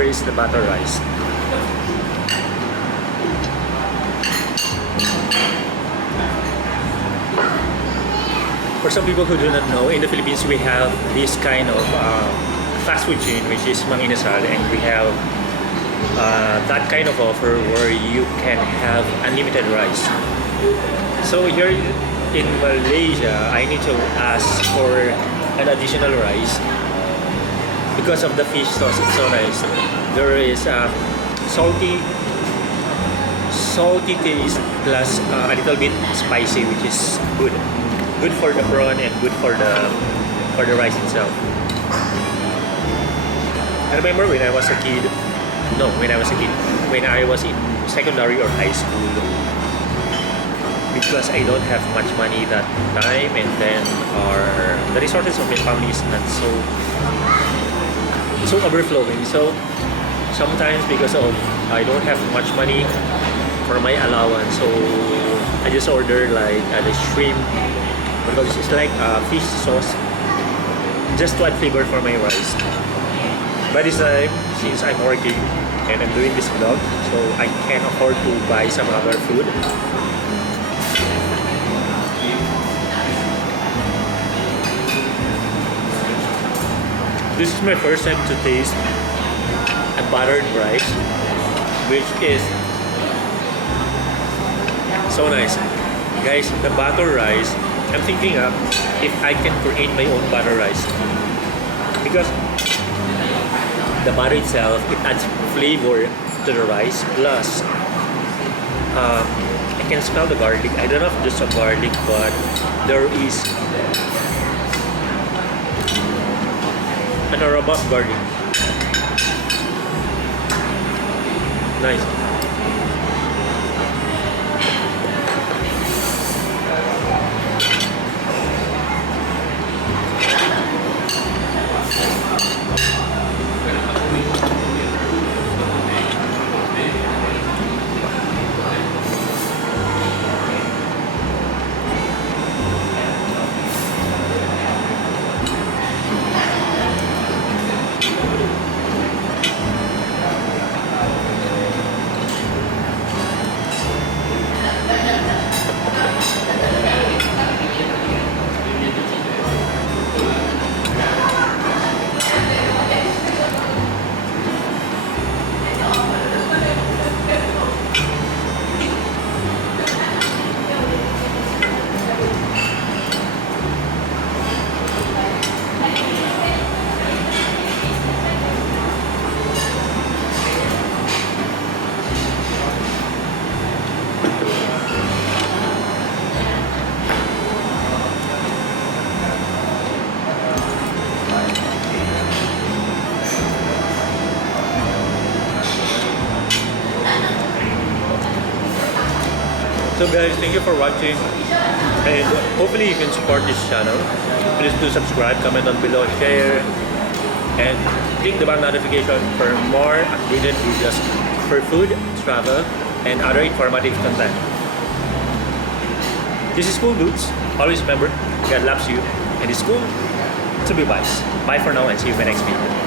order is the butter rice. For some people who do not know, in the Philippines we have this kind of fast food chain, which is Mang Inasal, and we have that kind of offer where you can have unlimited rice. So here in Malaysia, I need to ask for an additional rice because of the fish sauce. It's so nice. There is salty taste plus a little bit spicy, which is good. Good for the prawn and good for the rice itself. I remember when I was a kid. When I was in secondary or high school, because I don't have much money that time, and then the resources of my family is not so overflowing. So sometimes because of I don't have much money for my allowance, so I just order like the shrimp, because it's like fish sauce, just to add flavor for my rice. By this time, since I'm working and I'm doing this vlog, so I can't afford to buy some other food. This is my first time to taste a buttered rice, which is so nice. Guys, the butter rice, I'm thinking of if I can create my own butter rice, because the butter itself, it adds flavor to the rice, plus I can smell the garlic. I don't know if just a garlic, but there is an aroma of garlic. Nice. So guys, thank you for watching, and hopefully you can support this channel. Please do subscribe, comment down below, share, and click the bell notification for more updated videos for food, travel, and other informative content. This is Cool Dudes. Always remember, God loves you, and it's cool to be wise. Bye for now, and see you in my next video.